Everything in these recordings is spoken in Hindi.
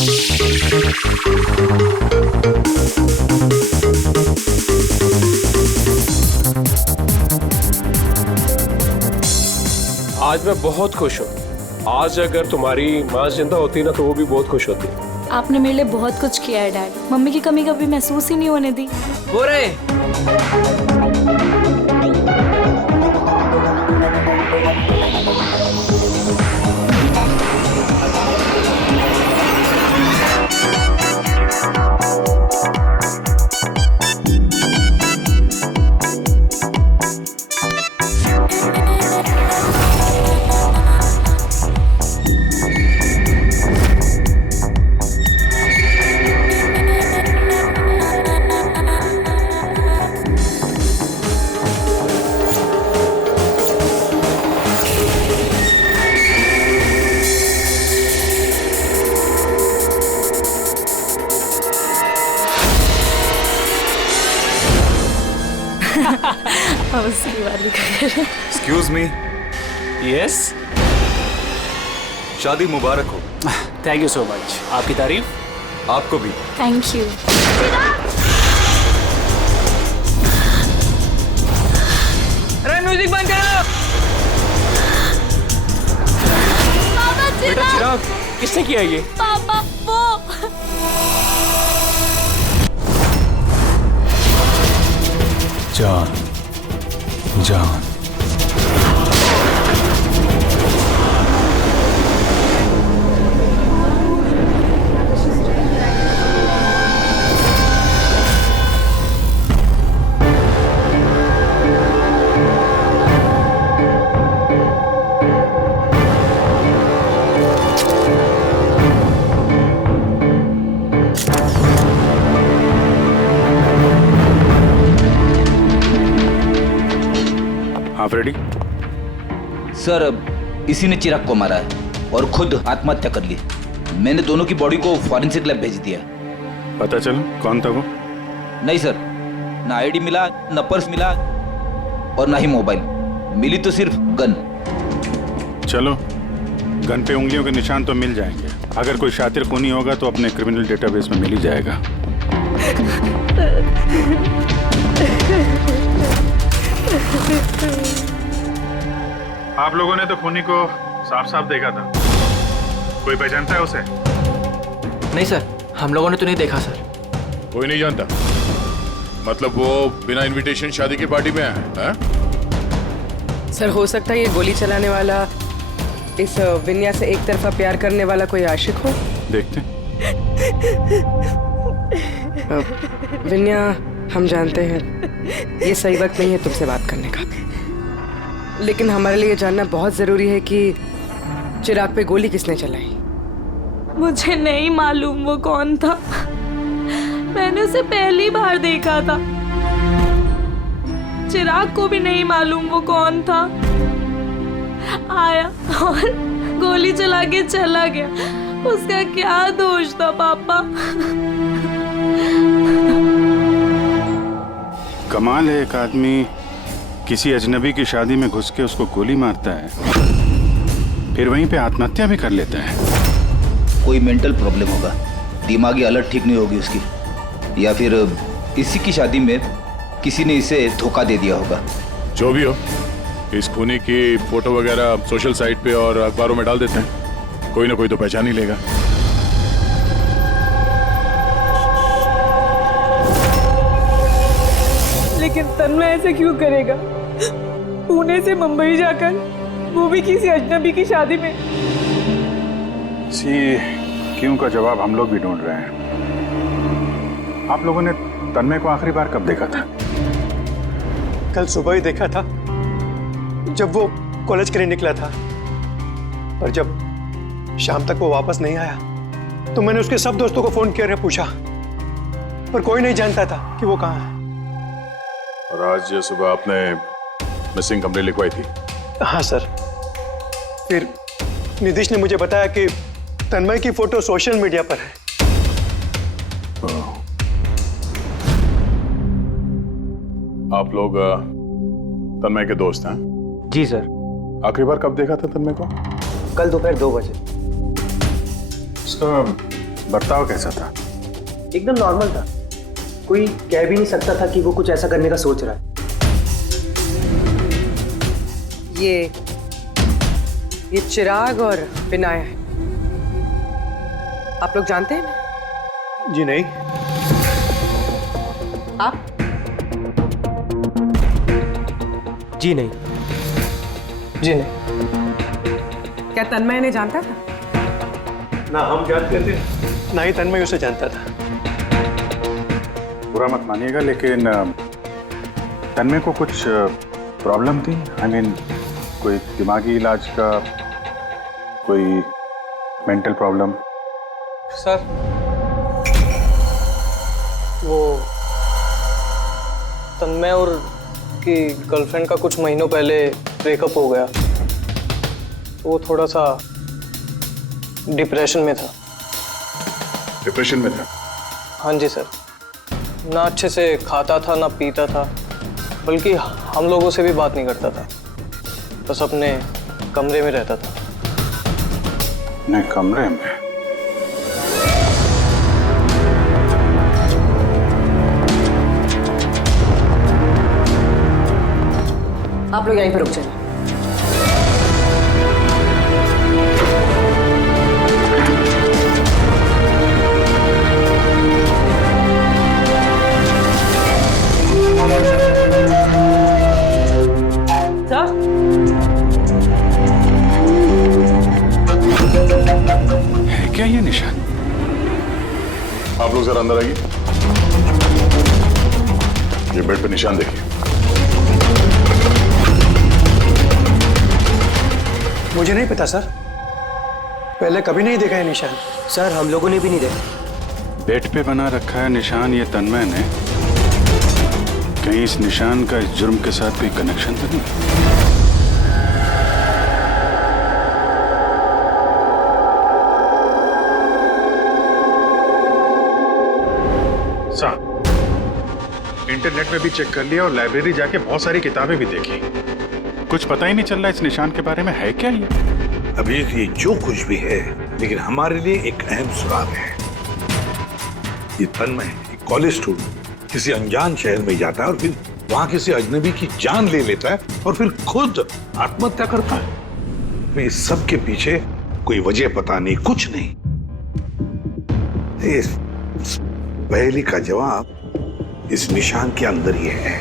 आज मैं बहुत खुश हूँ। आज अगर तुम्हारी माँ जिंदा होती ना तो वो भी बहुत खुश होती। आपने मेरे लिए बहुत कुछ किया है डैड। मम्मी की कमी कभी महसूस ही नहीं होने दी। हो रहे एक्सक्यूज मी। यस, शादी मुबारक हो। Thank you so much. आपकी तारीफ। आपको भी। Thank you. अरे म्यूजिक बंद करो। बेटा चिराग, किसने किया ये? पापा वो जान जान आप रेडी? सर, इसी ने चिराग को मारा है और खुद आत्महत्या कर ली। मैंने दोनों की बॉडी को फॉरेंसिक लैब भेज दिया। पता चला कौन था वो? नहीं सर, ना आईडी मिला, ना पर्स मिला और ना ही मोबाइल मिली, तो सिर्फ गन। चलो, गन पे उंगलियों के निशान तो मिल जाएंगे। अगर कोई शातिर खूनी होगा तो अपने क्रिमिनल डेटाबेस में मिल ही जाएगा। आप लोगों ने तो खूनी को साफ साफ देखा था। कोई पहचानता है उसे? नहीं सर, हम लोगों ने तो नहीं देखा सर। कोई नहीं जानता? मतलब वो बिना इनविटेशन शादी की पार्टी में आया है? सर, हो सकता है ये गोली चलाने वाला इस विन्या से एक तरफा प्यार करने वाला कोई आशिक हो। देखते हैं। विन्या, हम जानते हैं ये सही वक्त नहीं है तुमसे बात करने का, लेकिन हमारे लिए जानना बहुत जरूरी है कि चिराग पे गोली किसने चलाई। मुझे नहीं मालूम वो कौन था। मैंने उसे पहली बार देखा था। चिराग को भी नहीं मालूम वो कौन था। आया और गोली चला के चला गया। उसका क्या दोष था पापा? कमाल है, एक आदमी किसी अजनबी की शादी में घुस के उसको गोली मारता है, फिर वहीं पे आत्महत्या भी कर लेता है। कोई मेंटल प्रॉब्लम होगा, दिमागी हालत ठीक नहीं होगी उसकी, या फिर इसी की शादी में किसी ने इसे धोखा दे दिया होगा। जो भी हो, इस खूनी की फोटो वगैरह सोशल साइट पे और अखबारों में डाल देते हैं। कोई ना कोई तो पहचान ही लेगा। लेकिन तन्मय ऐसे क्यों करेगा? पुणे से मुंबई जाकर, वो भी किसी अजनबी की शादी में। इसी क्यों का जवाब हम लोग भी ढूंढ रहे हैं। आप लोगों ने तन्मय को आखिरी बार कब देखा था? कल सुबह ही देखा था, जब वो कॉलेज के लिए निकला था। और जब शाम तक वो वापस नहीं आया तो मैंने उसके सब दोस्तों को फोन किया, पूछा, पर कोई नहीं जानता था कि वो कहाँ है। और आज सुबह आपने मिसिंग कंप्लेंट लिखवाई थी? हाँ सर। फिर निधीश ने मुझे बताया कि तन्मय की फोटो सोशल मीडिया पर है। आप लोग तन्मय के दोस्त हैं? जी सर। आखिरी बार कब देखा था तन्मय को? कल दोपहर 2 बजे। उसका बर्ताव कैसा था? एकदम नॉर्मल था। कोई कह भी नहीं सकता था कि वो कुछ ऐसा करने का सोच रहा है। ये चिराग और विनाया है। आप लोग जानते हैं ना? जी नहीं। आप? जी नहीं। जी नहीं। क्या तन्मय ने जानता था? ना हम जानते थे, ना ही तन्मय उसे जानता था। बुरा मत मानिएगा, लेकिन तन्मय को कुछ प्रॉब्लम थी? आई मीन कोई दिमागी इलाज का, कोई मेंटल प्रॉब्लम? सर वो तन्मय और की गर्लफ्रेंड का कुछ महीनों पहले ब्रेकअप हो गया, तो वो थोड़ा सा डिप्रेशन में था। डिप्रेशन में था? हाँ जी सर। ना अच्छे से खाता था ना पीता था, बल्कि हम लोगों से भी बात नहीं करता था, बस अपने कमरे में रहता था। नहीं, कमरे में? आप लोग यहीं पर रुक जाइए। है क्या ये निशान? आप लोग जरा अंदर आइए। ये बेड पे निशान देखिए। मुझे नहीं पता सर, पहले कभी नहीं देखा है निशान। सर हम लोगों ने भी नहीं देखा। बेड पे बना रखा है निशान ये तन्मय ने। कहीं इस निशान का इस जुर्म के साथ कोई कनेक्शन तो नहीं? इंटरनेट में भी चेक कर लिया और लाइब्रेरी जाके बहुत सारी किताबें भी देखी। कुछ पता ही नहीं चल रहा इस निशान के बारे में। है क्या ये? अभी ये जो कुछ भी है, लेकिन हमारे लिए एक अहम सुराग है। ये तन्मय एक कॉलेज स्टूडेंट किसी अनजान शहर में जाता है और फिर वहां किसी अजनबी की जान ले लेता है और फिर खुद आत्महत्या करता है। तो इस सब के पीछे कोई वजह पता नहीं, कुछ नहीं। इस पहेली का जवाब इस निशान के अंदर ही है।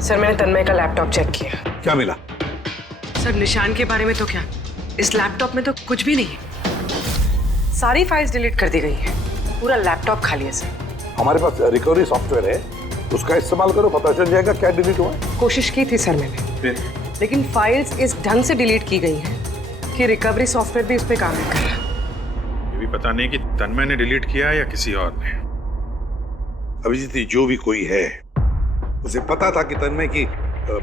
सर मैंने तन्मय का लैपटॉप चेक किया। क्या मिला? सर निशान के बारे में तो क्या, इस लैपटॉप में तो कुछ भी नहीं है। सारी फाइल्स डिलीट कर दी गई है, पूरा लैपटॉप खाली है सर। हमारे पास रिकवरी सॉफ्टवेयर है, उसका इस्तेमाल करो, पता चल जाएगा क्या डिलीट हुआ है। कोशिश की थी सर मैंने, लेकिन फाइल्स इस ढंग से डिलीट की गई हैं कि रिकवरी सॉफ्टवेयर भी उस पर काम नहीं कर रहा। ये भी पता नहीं कि तन्मय ने डिलीट किया या किसी और ने। अभिजीत, जो भी कोई है, उसे पता था कि तन्मय की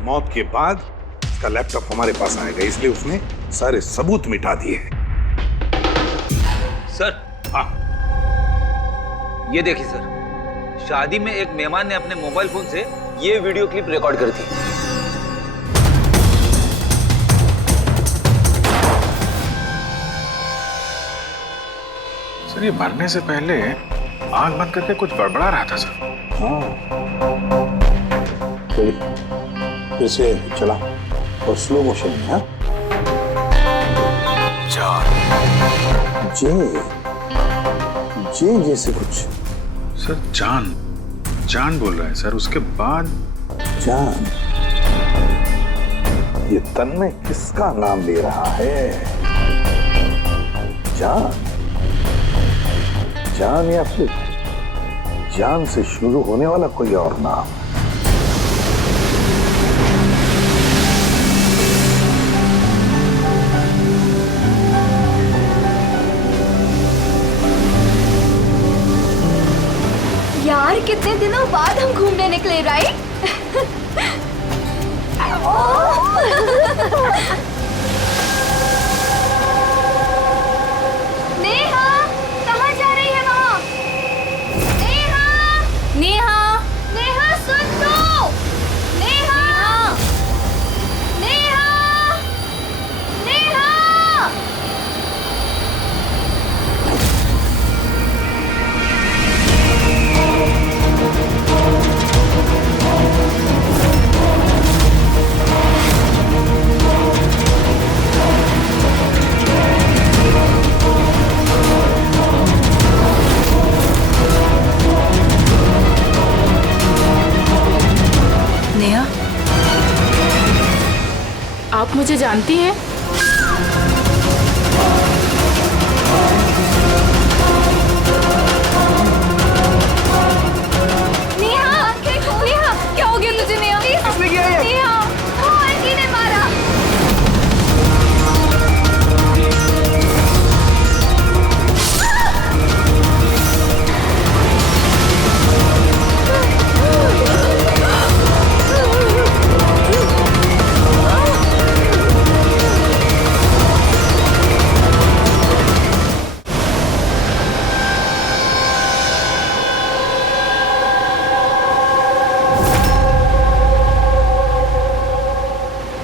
मौत के बाद उसका लैपटॉप हमारे पास आएगा, इसलिए उसने सारे सबूत मिटा दिए। सर, हाँ, ये देखिए सर, शादी में एक मेहमान ने अपने मोबाइल फोन से ये वीडियो क्लिप रिकॉर्ड करी थी। सर ये मरने से पहले आंख बंद करके कुछ बड़बड़ा रहा था सर। फिर से चला और स्लो मोशन में। हाँ, जे जैसे कुछ। सर जान जान बोल रहा है सर, उसके बाद जान। ये तन्मय किसका नाम ले रहा है? जान, जान या फिर जान से शुरू होने वाला कोई और नाम? यार कितने दिनों बाद हम घूमने निकले, राइट? नेहा, कहाँ जा रही है वहाँ? नेहा, नेहा, नेहा सुन तो। नेहा, नेहा, नेहा, आप मुझे जानती हैं? नेहा, नेहा, क्या हो गया तुझे नेहा? किसने किया ये? नेहा, वो आंटी ने मारा।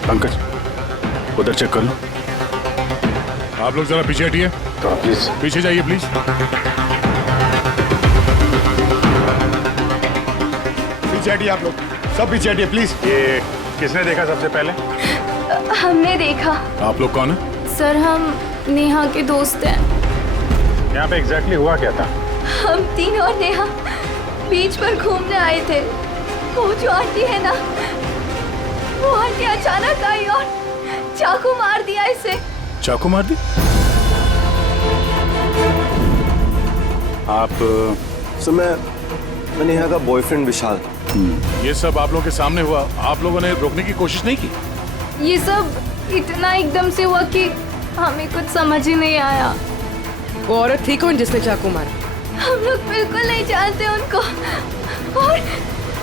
पंकज, उधर चेक कर लो। आप लोग जरा पीछे हटिए। तो प्लीज पीछे जाइए प्लीज। पीछे हटिए आप लोग, सब पीछे हटिए प्लीज। ये किसने देखा सबसे पहले? हमने देखा। आप लोग कौन है? सर हम नेहा के दोस्त हैं। यहाँ पे एग्जैक्टली हुआ क्या था? हम तीनों और नेहा बीच पर घूमने आए थे। वो जो आंटी है ना, वो आंटी अचानक आई और चाकू मार दिया इसे। चाकू मार दी? आप सर मैं नेहा का बॉयफ्रेंड विशाल। ये सब आप लोगों के सामने हुआ, आप लोगों ने रोकने की कोशिश नहीं की? ये सब इतना एकदम से हुआ कि हमें कुछ समझ ही नहीं आया। वो औरत थी कौन जिसने चाकू मारा? हम लोग बिल्कुल नहीं जानते उनको और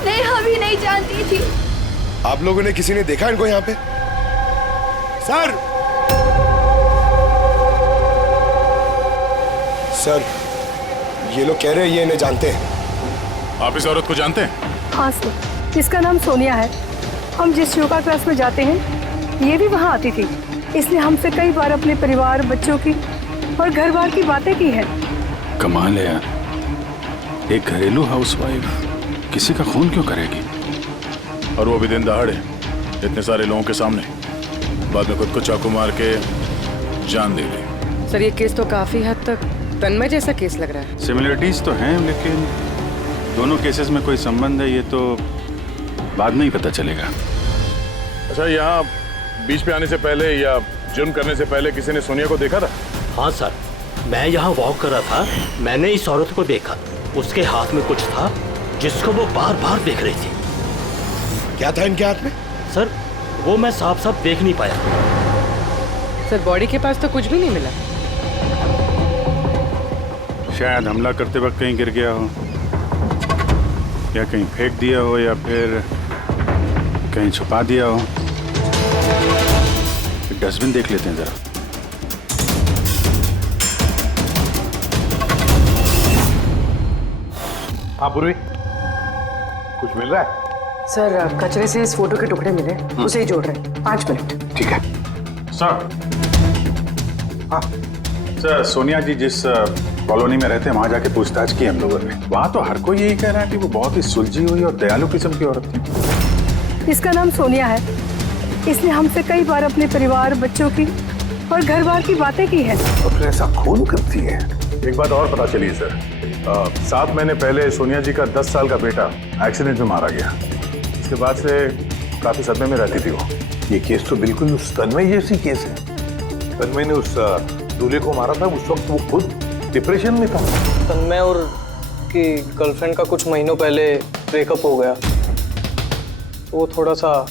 नेहा भी नहीं जानती थी। आप लोगों ने किसी ने देखा इनको यहाँ पे? सर सर ये लोग कह रहे हैं ये इन्हें जानते हैं। आप इस औरत को जानते हैं? हाँ सर, इसका नाम सोनिया है। हम जिस योगा क्लास में जाते हैं ये भी वहाँ आती थी। इसने हमसे कई बार अपने परिवार, बच्चों की और घर बार की बातें की है। कमाल है यार, एक घरेलू हाउसवाइफ किसी का खून क्यों करेगी? और वो भी दिन दहाड़े, इतने सारे लोगों के सामने, बाद में खुद को चाकू मार के जान दे ली। सर ये केस तो काफी हद तक तन्मय जैसा केस लग रहा है। सिमिलरिटीज तो हैं, लेकिन दोनों केसेस में कोई संबंध है ये तो बाद में ही पता चलेगा। अच्छा, यहाँ बीच पे आने से पहले या जुर्म करने से पहले किसी ने सोनिया को देखा था? हाँ सर, मैं यहाँ वॉक कर रहा था, मैंने इस औरत को देखा। उसके हाथ में कुछ था जिसको वो बार बार देख रही थी। क्या था इनके हाथ में? सर वो मैं साफ साफ देख नहीं पाया। सर बॉडी के पास तो कुछ भी नहीं मिला। शायद हमला करते वक्त कहीं गिर गया हो, या कहीं फेंक दिया हो, या फिर कहीं छुपा दिया हो। डस्टबिन देख लेते हैं जरा। हाँ पूर्वी, कुछ मिल रहा है? सर कचरे से इस फोटो के टुकड़े मिले, उसे ही जोड़ रहे हैं। 5 मिनट। ठीक है सर। हाँ सर, सोनिया जी जिस कॉलोनी में रहते हैं वहां जाके पूछताछ की हम लोगों ने। वहां तो हर कोई यही कह रहा है कि वो बहुत ही सुलझी हुई और दयालु किस्म की औरत थी। इसका नाम सोनिया है। इसने हमसे कई बार अपने परिवार, बच्चों की और घर बार की बातें की है। तो फिर ऐसा खून करती है? एक बात और पता चली सर, 7 महीने पहले सोनिया जी का 10 साल का बेटा एक्सीडेंट में मारा गया। इसके बाद से काफी सदमे में रहती थी वो। ये केस तो बिल्कुल उस तन्मय जैसी केस है। तन्मय ने उस दूल्हे को मारा था, उस वक्त वो खुद डिप्रेशन में था। तन्मय और की गर्लफ्रेंड का कुछ महीनों पहले ब्रेकअप हो गया, वो थोड़ा सा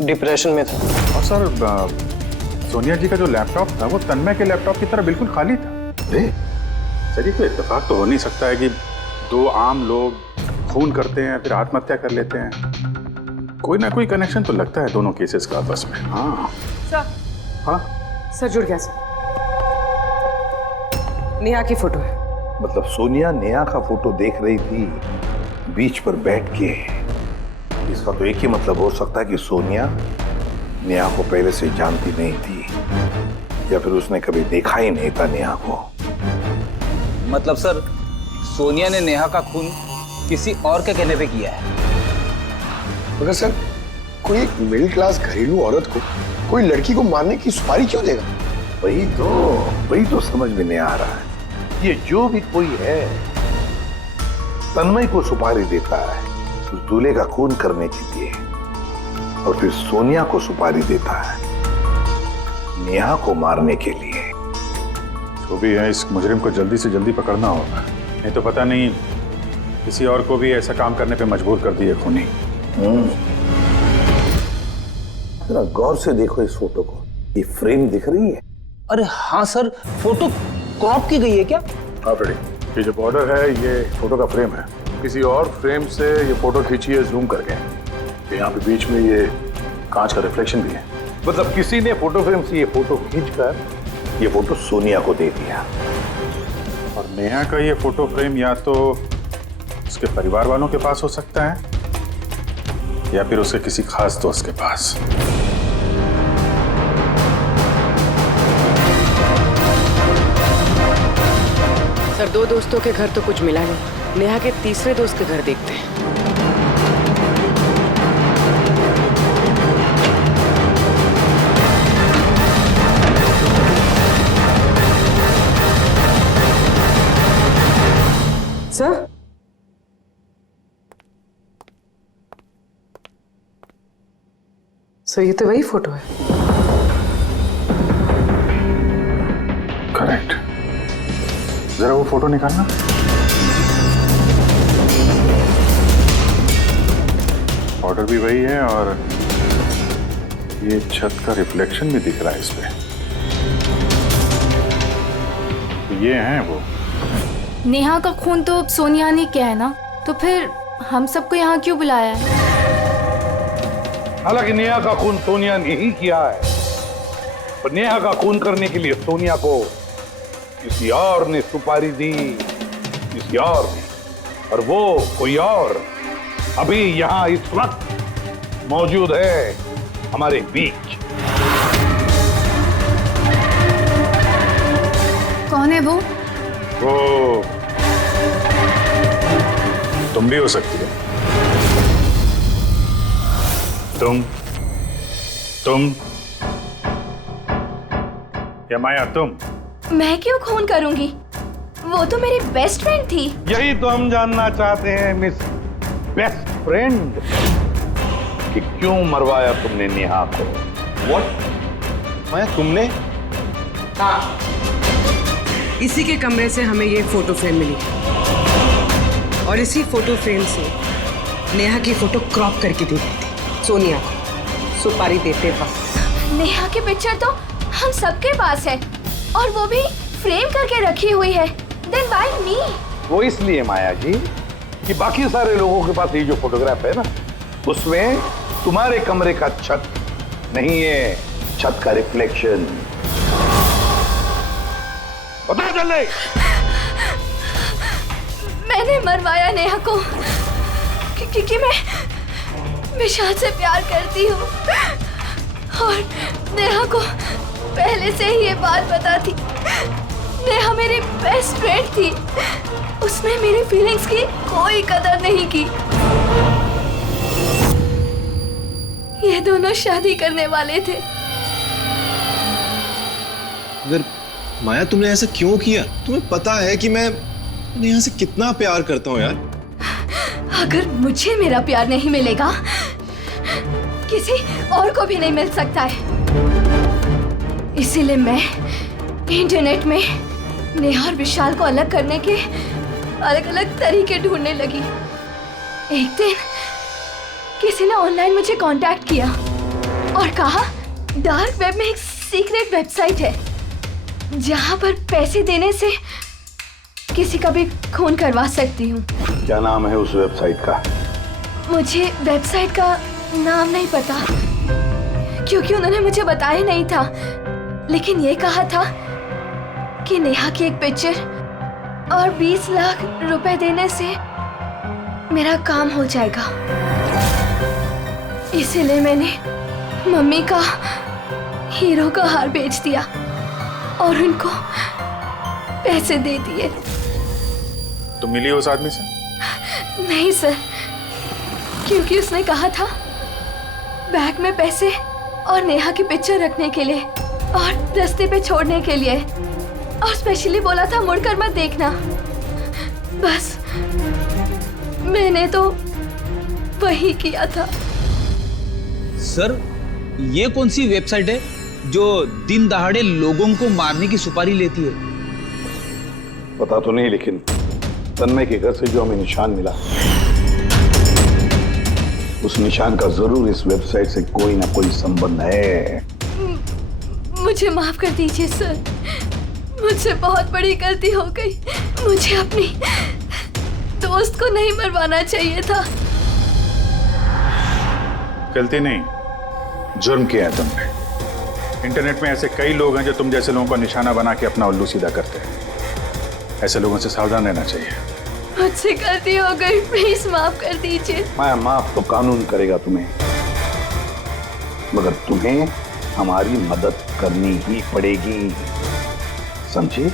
डिप्रेशन में था। और सर सोनिया जी का जो लैपटॉप था वो तन्मय के लैपटॉप की तरह बिल्कुल खाली था। सर ये तो इत्तेफाक तो हो नहीं सकता है कि 2 आम लोग खून करते हैं फिर आत्महत्या कर लेते हैं। कोई ना कोई कनेक्शन तो लगता है दोनों केसेस का आपस में। हाँ सर। हाँ सर जुड़ गया सर। नेहा की फोटो है। मतलब सोनिया नेहा का फोटो देख रही थी बीच पर बैठ के। इसका तो एक ही मतलब हो सकता है कि सोनिया नेहा को पहले से जानती नहीं थी, या फिर उसने कभी देखा ही नहीं था नेहा को। मतलब सर, सोनिया ने नेहा का खून किसी और के कहने पे किया है। मगर सर, कोई एक मिडिल क्लास घरेलू औरत को कोई लड़की को मारने की सुपारी क्यों देगा? वही तो समझ में नहीं आ रहा है। ये जो भी कोई है तन्मय को सुपारी देता है उस दूल्हे का खून करने के लिए, और फिर सोनिया को सुपारी देता है नेहा को मारने के लिए। जो भी है, इस मुजरिम को जल्दी से जल्दी पकड़ना होगा, नहीं तो पता नहीं किसी और को भी ऐसा काम करने पे मजबूर कर दिए खूनी। जरा गौर से देखो इस फोटो को, ये फ्रेम दिख रही है? अरे हाँ सर, फोटो क्रॉप की गई है क्या? हाँ फ्रेडी, ये जो बॉर्डर है ये फोटो का फ्रेम है, किसी और फ्रेम से ये फोटो खींची है जूम करके। यहाँ पे बीच में ये कांच का रिफ्लेक्शन भी है। मतलब किसी ने फोटो फ्रेम से ये फोटो खींचकर ये फोटो सोनिया को दे दिया। और नेहा का ये फोटो फ्रेम या तो उसके परिवार वालों के पास हो सकता है या फिर उसके किसी खास दोस्त के पास। सर, 2 दोस्तों के घर तो कुछ मिला नहीं, नेहा के तीसरे दोस्त के घर देखते हैं। सर, सर ये तो वही फोटो है। करेक्ट, जरा वो फोटो निकालना। ऑर्डर भी वही है और ये छत का रिफ्लेक्शन भी दिख रहा है इस पे। तो ये हैं वो। नेहा का खून तो सोनिया ने किया है ना, तो फिर हम सबको यहाँ क्यों बुलाया है? हालांकि नेहा का खून सोनिया ने ही किया है, पर नेहा का खून करने के लिए सोनिया को किसी और ने सुपारी दी, किसी और ने, और वो कोई और अभी यहाँ इस वक्त मौजूद है हमारे बीच। कौन है वो? वो तुम भी हो सकती हो। तुम या माया तुम? मैं क्यों खून करूंगी? वो तो मेरी बेस्ट फ्रेंड थी। यही तो हम जानना चाहते हैं मिस बेस्ट फ्रेंड, कि क्यों मरवाया तुमने नेहा को? व्हाट? मैं तुमने? हाँ, इसी के कमरे से हमें ये फोटो फ्रेम मिली और इसी फोटो फ्रेम से नेहा की फोटो क्रॉप करके दी गई थी सोनिया को सुपारी देते वक्त। नेहा की पिक्चर तो हम सबके पास है और वो भी फ्रेम करके रखी हुई है। Then why me? वो इसलिए माया जी कि बाकी सारे लोगों के पास ये जो फोटोग्राफ है ना, उसमें तुम्हारे कमरे का छत नहीं है, छत का रिफ्लेक्शन। पता चले? मैंने मरवाया नेहा को क्योंकि मैं विशाल से प्यार करती हूँ और नेहा को पहले से ही ये बात पता थी। नेहा मेरी बेस्ट फ्रेंड थी, उसने मेरी फीलिंग्स की कोई कदर नहीं की। ये दोनों शादी करने वाले थे। अगर माया तुमने ऐसा क्यों किया? तुम्हें पता है कि मैं नेहा से कितना प्यार करता हूँ यार। अगर मुझे मेरा प्यार नहीं मिलेगा, किसी और को भी नहीं मिल सकता है। इसीलिए मैं इंटरनेट में नेहा और विशाल को अलग करने के अलग अलग तरीके ढूंढने लगी। एक दिन किसी ने ऑनलाइन मुझे कांटेक्ट किया और कहा डार्क वेब में एक सीक्रेट वेबसाइट है जहां पर पैसे देने से किसी का भी खून करवा सकती हूँ। क्या नाम है उस वेबसाइट का? मुझे वेबसाइट का नाम नहीं पता क्योंकि उन्होंने मुझे बताया नहीं था, लेकिन ये कहा था कि नेहा की एक पिक्चर और 20 लाख रुपए देने से मेरा काम हो जाएगा। इसीलिए मैंने मम्मी का हीरो का हार बेच दिया और उनको पैसे दे दिए। तुम मिली उस आदमी से? नहीं सर, क्योंकि उसने कहा था बैग में पैसे और नेहा की पिक्चर रखने के लिए और रास्ते पे छोड़ने के लिए, और स्पेशली बोला था मुड़कर मत देखना। बस मैंने तो वही किया था। सर, ये कौन सी वेबसाइट है जो दिन दहाड़े लोगों को मारने की सुपारी लेती है? पता तो नहीं, लेकिन तन्मय के घर से जो हमें निशान मिला, उस निशान का जरूर इस वेबसाइट से कोई ना कोई संबंध है। मुझे माफ कर दीजिए सर, मुझसे बहुत बड़ी गलती हो गई। मुझे अपनी दोस्त को नहीं मरवाना चाहिए था। गलती नहीं, जुर्म किया है तुमने। इंटरनेट में ऐसे कई लोग हैं जो तुम जैसे लोगों को निशाना बना के अपना उल्लू सीधा करते हैं। ऐसे लोगों से सावधान रहना चाहिए। मुझसे गलती हो गई, प्लीज माफ कर दीजिए। मैं माफ तो कानून करेगा तुम्हें, मगर तुम्हें हमारी मदद करनी ही पड़ेगी, समझे?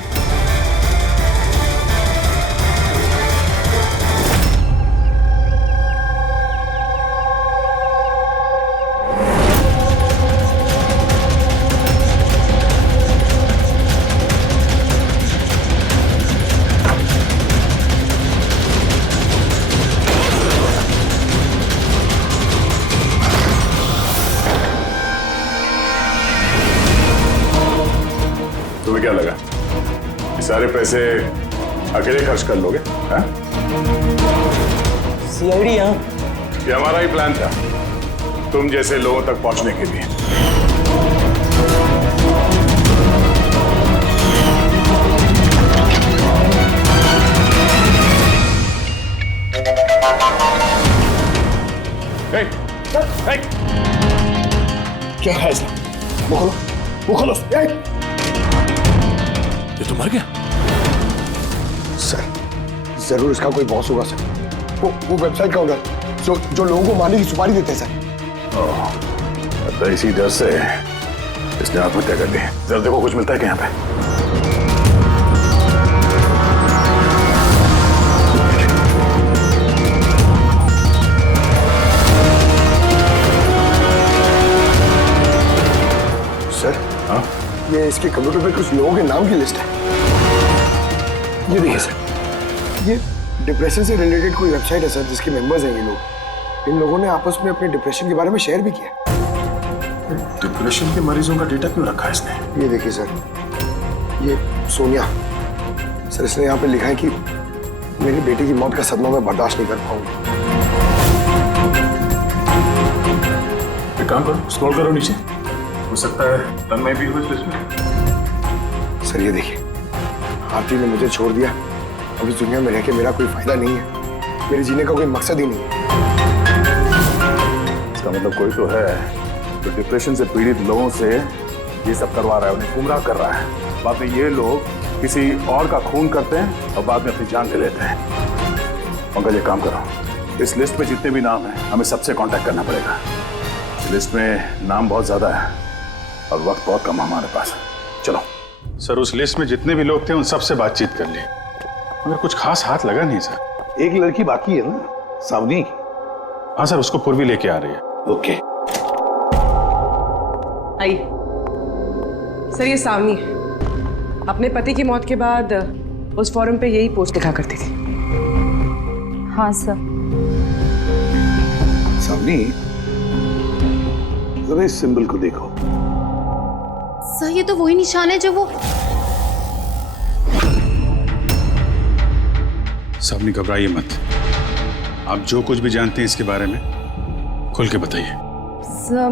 तुम्हें क्या लगा ये सारे पैसे अकेले खर्च कर लोगे? सीआईडी यहाँ? ये हमारा ही प्लान था, तुम जैसे लोगों तक पहुंचने के लिए। क्या है इसमें? वो खोलो। ये तो मर गया। सर, जरूर इसका कोई बॉस होगा सर। वो वेबसाइट का ओनर जो लोगों को मारने की सुपारी देते हैं सर। तो इसी डर से इसने आत्महत्या कर ली। जरा देखो कुछ मिलता है क्या यहाँ पे? सर, हाँ? ये इसके कंप्यूटर पे कुछ लोगों के नाम की लिस्ट है। ये देखिए सर, ये डिप्रेशन से रिलेटेड कोई वेबसाइट है सर, जिसके मेंबर्स हैं ये लोग। इन लोगों ने आपस में अपने डिप्रेशन के बारे में शेयर भी किया। डिप्रेशन के मरीजों का डेटा क्यों रखा है इसने? ये देखिए सर, ये सोनिया सर, इसने यहाँ पे लिखा है कि मेरी बेटी की मौत का सदमा मैं बर्दाश्त नहीं कर पाऊंगी। एक काम करो, स्क्रॉल करो नीचे, हो सकता है तन्मय भी हो इस लिस्ट में। सर ये देखिए, आरती ने मुझे छोड़ दिया। अब इस दुनिया में रह के मेरा कोई फायदा नहीं है, मेरे जीने का कोई मकसद ही नहीं है। इसका मतलब कोई तो है जो डिप्रेशन से पीड़ित लोगों से ये सब करवा रहा है, उन्हें गुमराह कर रहा है। बाद में ये लोग किसी और का खून करते हैं और बाद में अपनी जान ले लेते हैं। पंकज एक काम करो, इस लिस्ट में जितने भी नाम हैं हमें सबसे कांटेक्ट करना पड़ेगा। इस लिस्ट में नाम बहुत ज्यादा है और वक्त बहुत कम है हमारे पास। चलो सर, उस लिस्ट में जितने भी लोग थे उन सबसे बातचीत कर ली, मगर कुछ खास हाथ लगा नहीं सर। एक लड़की बाकी है ना, सावनी? हाँ सर, उसको पूर्वी लेके आ रही है। ओके। आई सर, ये सावनी है। अपने पति की मौत के बाद उस फोरम पे यही पोस्ट लिखा करती थी। हाँ सर। सावनी, जरा इस सिंबल को देखो। सर, ये तो वही निशान है जो वो... सावनी, घबराइए मत। आप जो कुछ भी जानते हैं इसके बारे में खुल के बताइए। सर,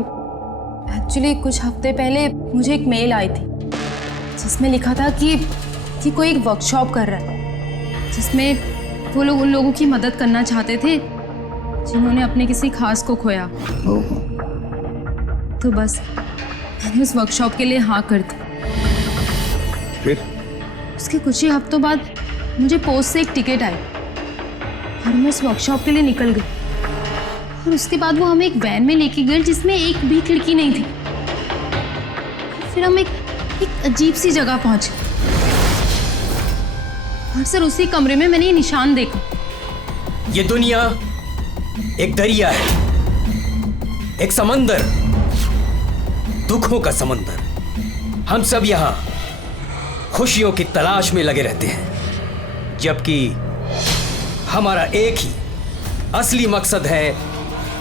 एक्चुअली कुछ हफ्ते पहले मुझे एक मेल आई थी जिसमें लिखा था कि कोई एक वर्कशॉप कर रहा है जिसमें वो लोग उन लोगों की मदद करना चाहते थे जिन्होंने अपने किसी खास को खोया। तो बस मैंने उस वर्कशॉप के लिए हाँ कर दी। फिर उसके कुछ ही हफ्तों बाद मुझे पोस्ट से एक टिकट आई और मैं उस वर्कशॉप के लिए निकल गई। और उसके बाद वो हमें एक वैन में लेके गए जिसमें एक भी खिड़की नहीं थी। फिर हम एक अजीब सी जगह पहुंचे और सर उसी कमरे में मैंने ये निशान देखा। ये दुनिया एक दरिया है, एक समंदर, दुखों का समंदर। हम सब यहाँ खुशियों की तलाश में लगे रहते हैं, जबकि हमारा एक ही असली मकसद है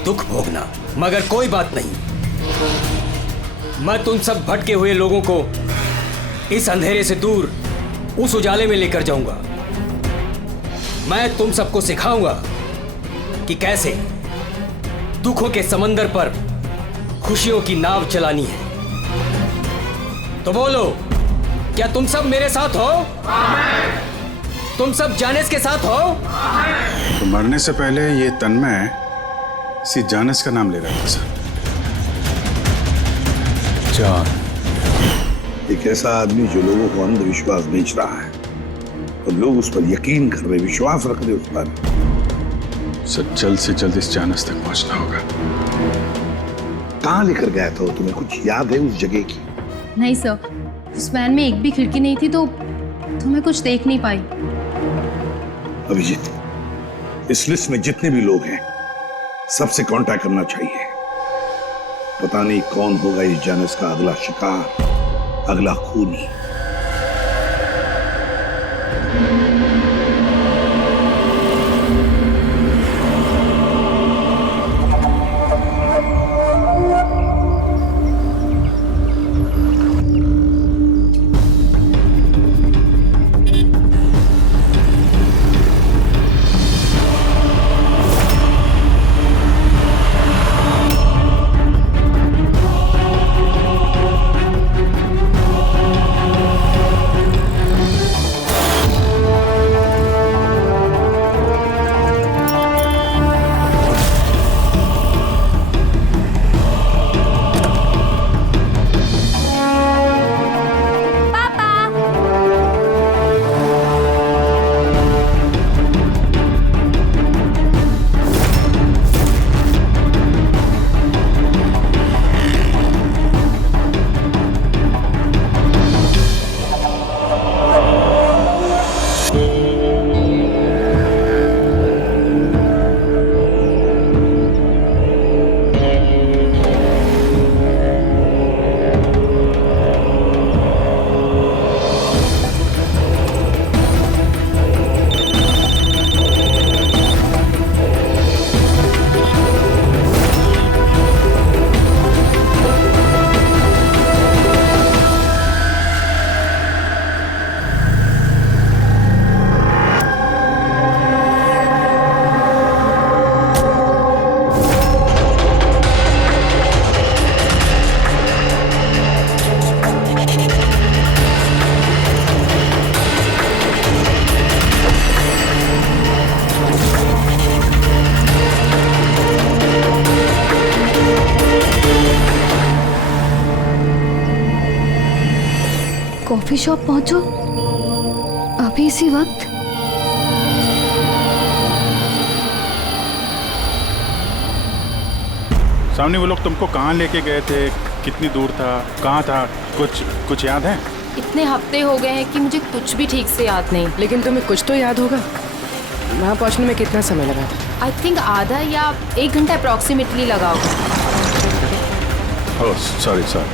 दुख भोगना। मगर कोई बात नहीं, मैं तुम सब भटके हुए लोगों को इस अंधेरे से दूर उस उजाले में लेकर जाऊंगा। मैं तुम सबको सिखाऊंगा कि कैसे दुखों के समंदर पर खुशियों की नाव चलानी है। तो बोलो, क्या तुम सब मेरे साथ हो? तुम सब जानिस के साथ हो? तो मरने से पहले ये तन्मय इसी जानिस का नाम ले रहा था सर। जान, एक ऐसा आदमी जो लोगों को अंधविश्वास बेच रहा है और लोग उस पर यकीन कर रहे, विश्वास रख रहे उस पर। सर जल्द से जल्द इस जानिस तक पहुंचना होगा। कहाँ लेकर गया था वो? तुम्हें कुछ याद है उस जगह की? नहीं सर, उस वैन में एक भी खिड़की नहीं थी तो मैं कुछ देख नहीं पाई। अभिजीत, इस लिस्ट में जितने भी लोग हैं सबसे कांटेक्ट करना चाहिए। पता नहीं कौन होगा इस जानिस का अगला शिकार, अगला खूनी। कॉफी शॉप पहुंचो अभी इसी वक्त? सामने वो लोग तुमको कहाँ लेके गए थे, कितनी दूर था, कहाँ था, कुछ याद है? इतने हफ्ते हो गए हैं कि मुझे कुछ भी ठीक से याद नहीं। लेकिन तुम्हें कुछ तो याद होगा। वहाँ पहुँचने में कितना समय लगा था? आई थिंक आधा या 1 घंटा अप्रॉक्सीमेटली लगा होगा। Oh sorry. सर,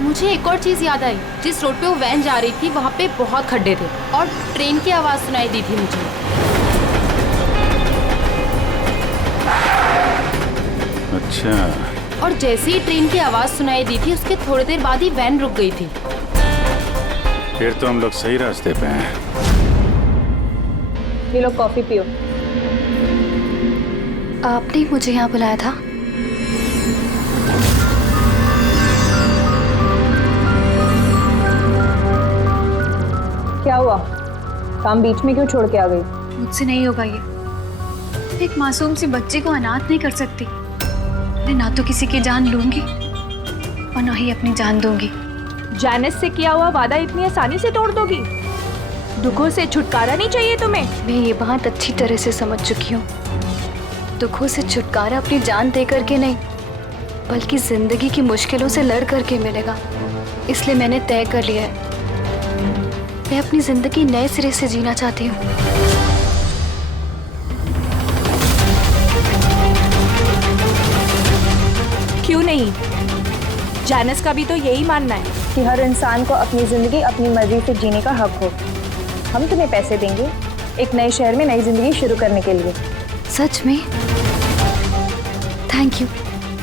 मुझे एक और चीज़ याद आई। जिस रोड पे वो वैन जा रही थी वहाँ पे बहुत खड्डे थे और ट्रेन की आवाज़ सुनाई दी थी मुझे। अच्छा। और जैसे ही ट्रेन की आवाज़ सुनाई दी थी उसके थोड़ी देर बाद ही वैन रुक गई थी। फिर तो हम लोग सही रास्ते पे हैं। ये लो कॉफ़ी पियो। आपने मुझे यहाँ बुलाया था? क्या हुआ? काम बीच में क्यों छोड़ के आ गई? मुझसे नहीं होगा ये। एक मासूम सी बच्ची को अनाथ नहीं कर सकती। मैं ना तो किसी की जान लूंगी और ना ही अपनी जान दूंगी। जानिस से किया हुआ वादा इतनी आसानी से तोड़ दोगी? दुखों से छुटकारा नहीं चाहिए तुम्हें? मैं ये बात अच्छी तरह से समझ चुकी हूँ। दुखों से छुटकारा अपनी जान दे करके नहीं, बल्कि जिंदगी की मुश्किलों से लड़ करके मिलेगा। इसलिए मैंने तय कर लिया है, मैं अपनी जिंदगी नए सिरे से जीना चाहती हूँ। क्यों नहीं? जानिस का भी तो यही मानना है कि हर इंसान को अपनी जिंदगी अपनी मर्जी से जीने का हक हो। हम तुम्हें पैसे देंगे एक नए शहर में नई जिंदगी शुरू करने के लिए। सच में?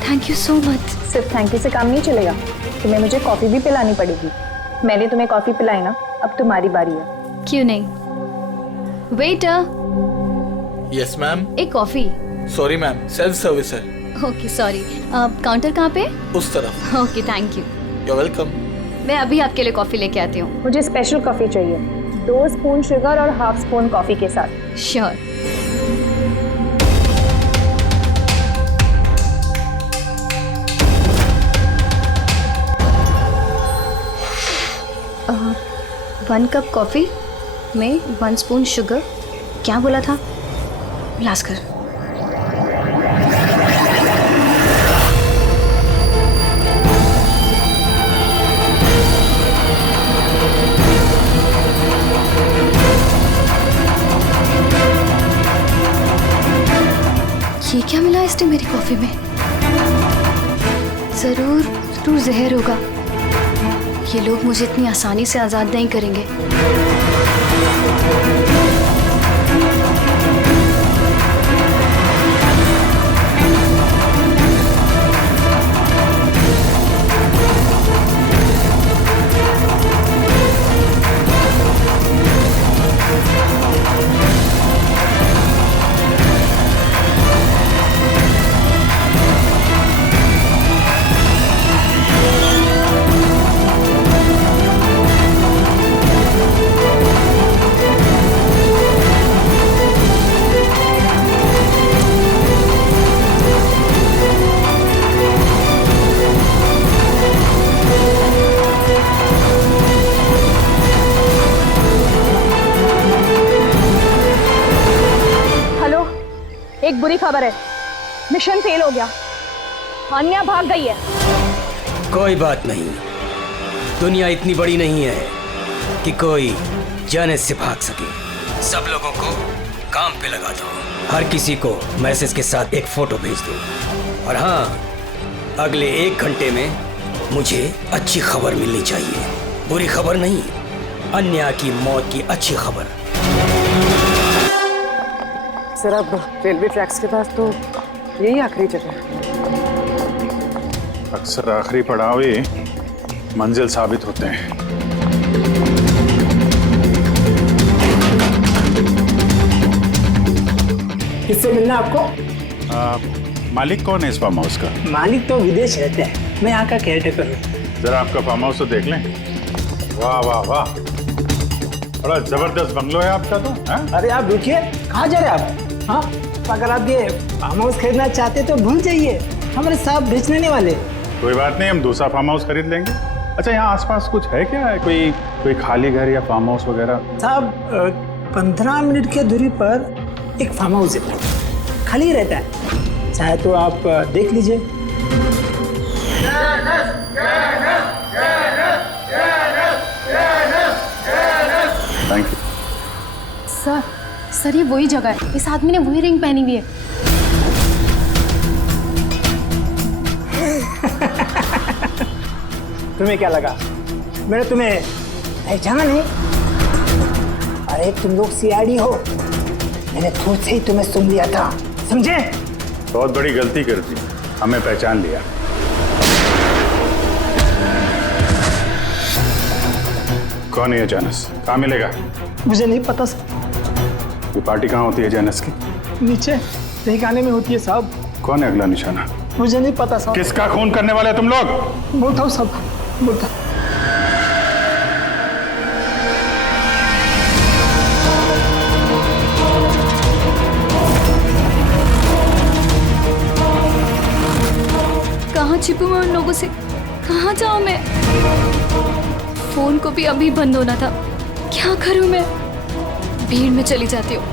Thank you so much. सिर्फ थैंक यू से काम नहीं चलेगा, तुम्हें मुझे कॉफी भी पिलानी पड़ेगी। मैंने तुम्हें कॉफी पिलाई ना, अब तुम्हारी बारी है। क्यों नहीं? Waiter, yes ma'am. एक coffee. Sorry ma'am, self service है। ओके सॉरी, काउंटर कहाँ पे? उस तरफ। Okay thank you. You're welcome। मैं अभी आपके लिए कॉफी लेके आती हूँ। मुझे स्पेशल कॉफी चाहिए, 2 स्पून शुगर और हाफ स्पून कॉफी के साथ। श्योर। वन कप कॉफी में 1 स्पून शुगर। क्या बोला था? लास्कर। ये क्या मिला इसने मेरी कॉफी में? जरूर जहर होगा। ये लोग मुझे इतनी आसानी से आजाद नहीं करेंगे। एक बुरी खबर है, मिशन फेल हो गया। अन्या भाग गई है। कोई बात नहीं, दुनिया इतनी बड़ी नहीं है कि कोई जाने से भाग सके। सब लोगों को काम पे लगा दो, हर किसी को मैसेज के साथ एक फोटो भेज दो। और हाँ, अगले 1 घंटे में मुझे अच्छी खबर मिलनी चाहिए। बुरी खबर नहीं, अन्या की मौत की अच्छी खबर। सर अब रेलवे ट्रैक्स के पास तो यही आखिरी जगह है। अक्सर आखिरी पड़ाव ही मंजिल साबित होते हैं। किससे मिलना आपको? मालिक कौन है इस फार्म हाउस का? मालिक तो विदेश रहते हैं, मैं यहाँ का केयरटेकर हूँ। जरा आपका फार्म हाउस तो देख लें। वाह वाह वाह, बड़ा जबरदस्त बंगलो है आपका तो। है? अरे आप रुकिए, कहाँ जा रहे हैं आप? हाँ, अगर आप ये फार्म हाउस खरीदना चाहते तो भूल जाइए, हमारे साहब बेचने नहीं वाले। कोई बात नहीं, हम दूसरा फार्म हाउस खरीद लेंगे। अच्छा, यहाँ आसपास कुछ है क्या? है कोई खाली घर या फार्म हाउस वगैरह? साहब 15 मिनट की दूरी पर एक फार्म हाउस है, खाली रहता है, चाहे तो आप देख लीजिए। Thank you. सर ये वही जगह है, इस आदमी ने वही रिंग पहनी हुई है। तुम्हें क्या लगा मैंने तुम्हें पहचाना नहीं? अरे तुम लोग सीआईडी हो, मैंने खुद से ही तुम्हें सुन लिया था, समझे? बहुत बड़ी गलती कर दी, हमें पहचान लिया। कौन है ये जानस? कहाँ मिलेगा? मुझे नहीं पता सर। ये पार्टी कहाँ होती है जानस की? नीचे तहखाने में होती है साहब। कौन है अगला निशाना? मुझे नहीं पता साहब। किसका खून करने वाले तुम लोग? बोलता हूँ साहब, बोलता। कहाँ छिपूं मैं उन लोगों से? कहाँ जाऊँ मैं? फोन को भी अभी बंद होना था, क्या करूँ मैं? भीड़ में चली जाती हूँ,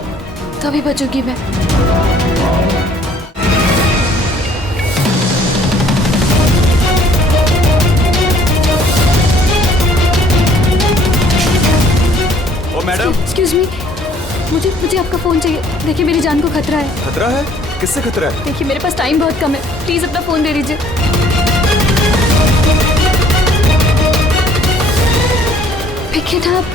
तभी बचूंगी मैं। ओ मैडम, एक्सक्यूज मी, मुझे आपका फोन चाहिए। देखिए मेरी जान को खतरा है। खतरा है? किससे खतरा है? देखिए मेरे पास टाइम बहुत कम है, प्लीज अपना फोन दे दीजिए। Pick it up.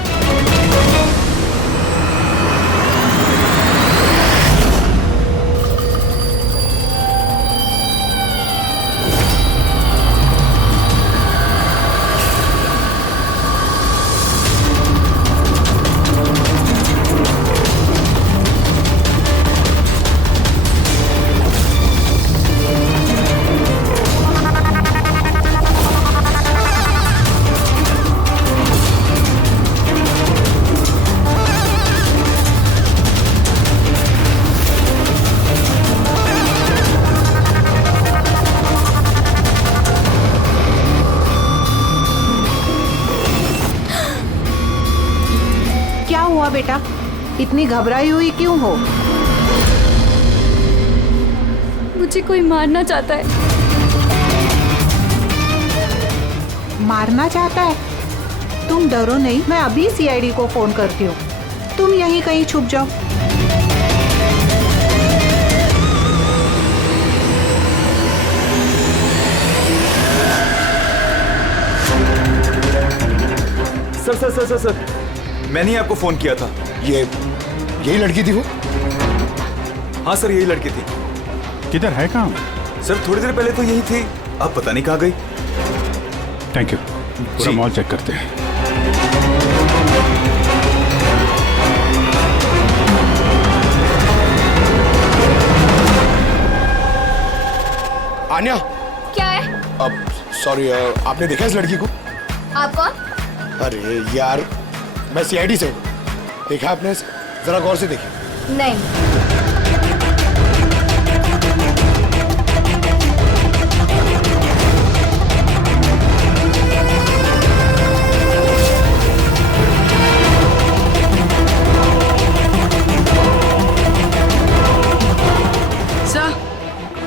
बेटा, इतनी घबराई हुई क्यों हो? मुझे कोई मारना चाहता है। मारना चाहता है? तुम डरो नहीं, मैं अभी सीआईडी को फोन करती हूँ। तुम यहीं कहीं छुप जाओ। Sir sir sir sir sir, मैंने ही आपको फोन किया था। यही लड़की थी वो? हाँ सर, यही लड़की थी। किधर है काम? सर थोड़ी देर पहले तो यही थी, अब पता नहीं कहाँ गई। Thank you. पूरा मॉल चेक करते हैं। आन्या। क्या है? अब सॉरी, आपने देखा इस लड़की को? आप कौन? अरे यार, मैं सीआईडी से हूँ। देखा आपने? जरा गौर से देखिए। नहीं।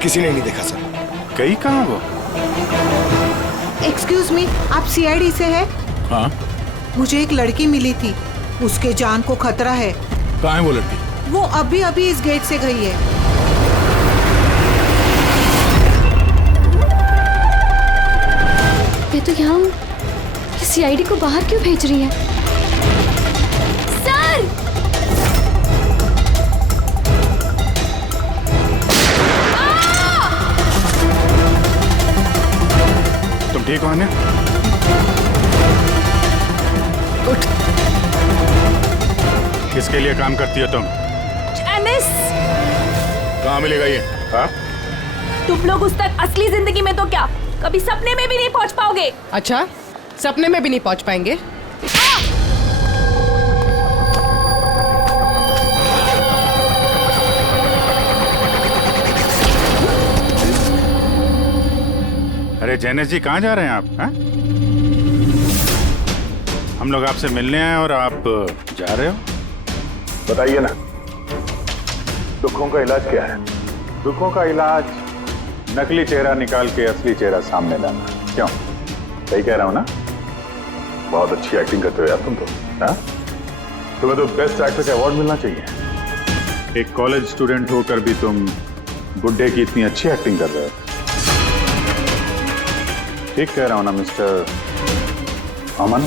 किसी ने नहीं देखा सर। गई कहाँ वो? एक्सक्यूज मी, आप सीआईडी से है? हाँ। मुझे एक लड़की मिली थी, उसके जान को खतरा है। कहाँ है वो लड़की? वो अभी अभी इस गेट से गई है। मैं तो यहाँ हूँ, सीआईडी को बाहर क्यों भेज रही है? सर! तुम ठीक हो आन्या? उठ। किसके लिए काम करती हो तुम? जैनिस! कहाँ मिलेगा ये? हाँ? तुम लोग उस तक असली जिंदगी में तो क्या, कभी सपने में भी नहीं पहुंच पाओगे। अच्छा, सपने में भी नहीं पहुंच पाएंगे? अरे जैनिस जी, कहाँ जा रहे हैं आप? हाँ? हम लोग आपसे मिलने आए और आप जा रहे हो? बताइए ना, दुखों का इलाज क्या है? दुखों का इलाज नकली चेहरा निकाल के असली चेहरा सामने लाना। क्यों, सही कह रहा हूं ना? बहुत अच्छी एक्टिंग करते हो यार तुम तो। हाँ? तुम्हें तो बेस्ट एक्टर का अवार्ड मिलना चाहिए। एक कॉलेज स्टूडेंट होकर भी तुम बुड्ढे की इतनी अच्छी एक्टिंग कर रहे हो। ठीक कह रहा हूं ना मिस्टर अमन?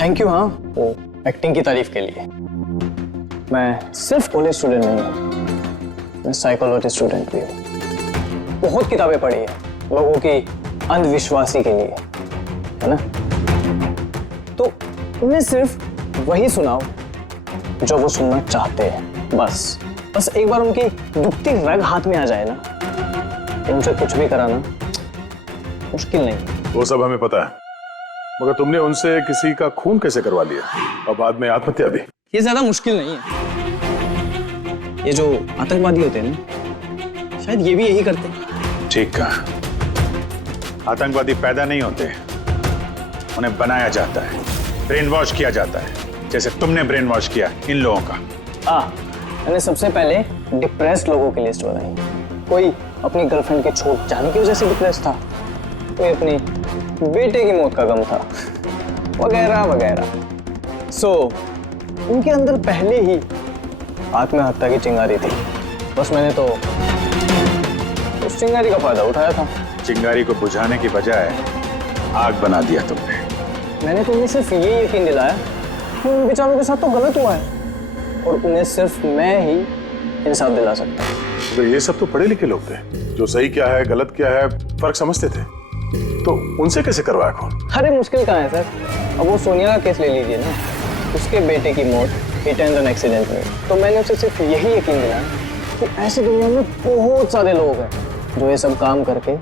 Thank you. हाँ, वो एक्टिंग की तारीफ के लिए। मैं सिर्फ कॉलेज स्टूडेंट नहीं हूँ, मैं साइकोलॉजी स्टूडेंट भी हूँ। बहुत किताबें पढ़ी है लोगों की अंधविश्वासी के लिए, है ना? तो उन्हें सिर्फ वही सुनाओ जो वो सुनना चाहते हैं। बस एक बार उनकी दुखती रग हाथ में आ जाए ना, उनसे कुछ भी कराना मुश्किल नहीं। वो सब हमें पता है, मगर तुमने उनसे किसी का खून कैसे करवा लिया और बाद में आत्महत्या भी? ये ज्यादा मुश्किल नहीं है। ये जो आतंकवादी होते हैं ना, शायद ये भी यही करते हैं। ठीक कहा। आतंकवादी पैदा नहीं होते, उन्हें बनाया जाता है, ब्रेन वॉश किया जाता है, जैसे तुमने ब्रेन वॉश किया इन लोगों का। मैंने सबसे पहले डिप्रेस्ड लोगों की लिस्ट बनाई। कोई अपनी गर्लफ्रेंड के छूट जाने की वजह से डिप्रेस था, कोई अपनी बेटे की मौत का गम था, वगैरह वगैरह। सो उनके अंदर पहले ही आत्महत्या की चिंगारी थी। बस मैंने तो उस चिंगारी का फायदा उठाया था। चिंगारी को बुझाने की बजाय आग बना दिया तुमने। मैंने तो उन्हें सिर्फ ये यकीन दिलाया कि उन बेचारों के साथ तो गलत हुआ है और उन्हें सिर्फ मैं ही इंसाफ दिला सकता हूँ। तो ये सब तो पढ़े लिखे लोग थे, जो सही क्या है गलत क्या है फर्क समझते थे, तो उनसे कैसे करवाया खून? अरे मुश्किल कहाँ है सर? अब वो सोनिया का केस ले लीजिए ना, उसके बेटे की मौत हिट एंड रन एक्सीडेंट में। तो मैंने उसे सिर्फ यही यकीन दिलाया कि ऐसी दुनिया में बहुत सारे लोग हैं जो ये सब काम करके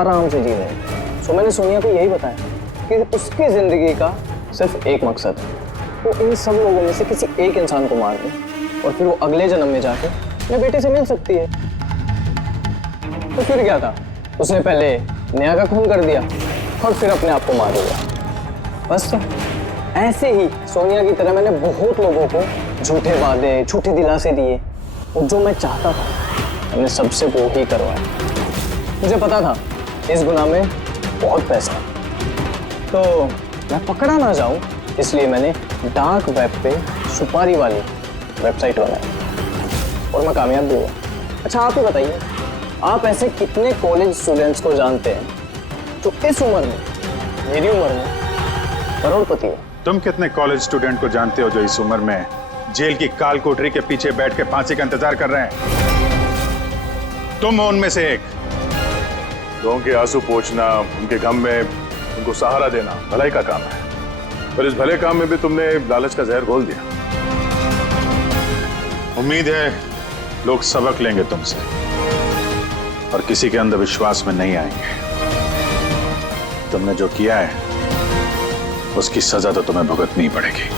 आराम से जी रहे हैं। सो मैंने सोनिया को यही बताया कि उसकी जिंदगी का सिर्फ एक मकसद है, वो इन सब लोगों में से किसी एक इंसान को मार दे और फिर वो अगले जन्म में जाके अपने बेटे से मिल सकती है। तो फिर क्या था, उसने पहले नेहा का खून कर दिया और फिर अपने आप को मार दिया। बस तो ऐसे ही सोनिया की तरह मैंने बहुत लोगों को झूठे वादे, झूठे दिलासे दिए और जो मैं चाहता था मैंने सबसे वो ही करवाया। मुझे पता था इस गुनाह में बहुत पैसा है, तो मैं पकड़ा ना जाऊं इसलिए मैंने डार्क वेब पे सुपारी वाली वेबसाइट बनाई और मैं कामयाब भी हुआ। अच्छा आप ही बताइए, आप ऐसे कितने कॉलेज स्टूडेंट्स को जानते हैं जो इस उम्र में, मेरी उम्र में, करोड़पति है? तुम कितने कॉलेज स्टूडेंट को जानते हो जो इस उम्र में जेल की काल कोठरी के पीछे बैठ के फांसी का इंतजार कर रहे हैं? तुम हो उनमें से एक। लोगों के आंसू पोंछना, उनके गम में उनको सहारा देना भलाई का काम है, पर इस भले काम में भी तुमने लालच का जहर घोल दिया। उम्मीद है लोग सबक लेंगे तुमसे और किसी के अंधविश्वास में नहीं आएंगे। तुमने जो किया है उसकी सजा तो तुम्हें भुगतनी पड़ेगी।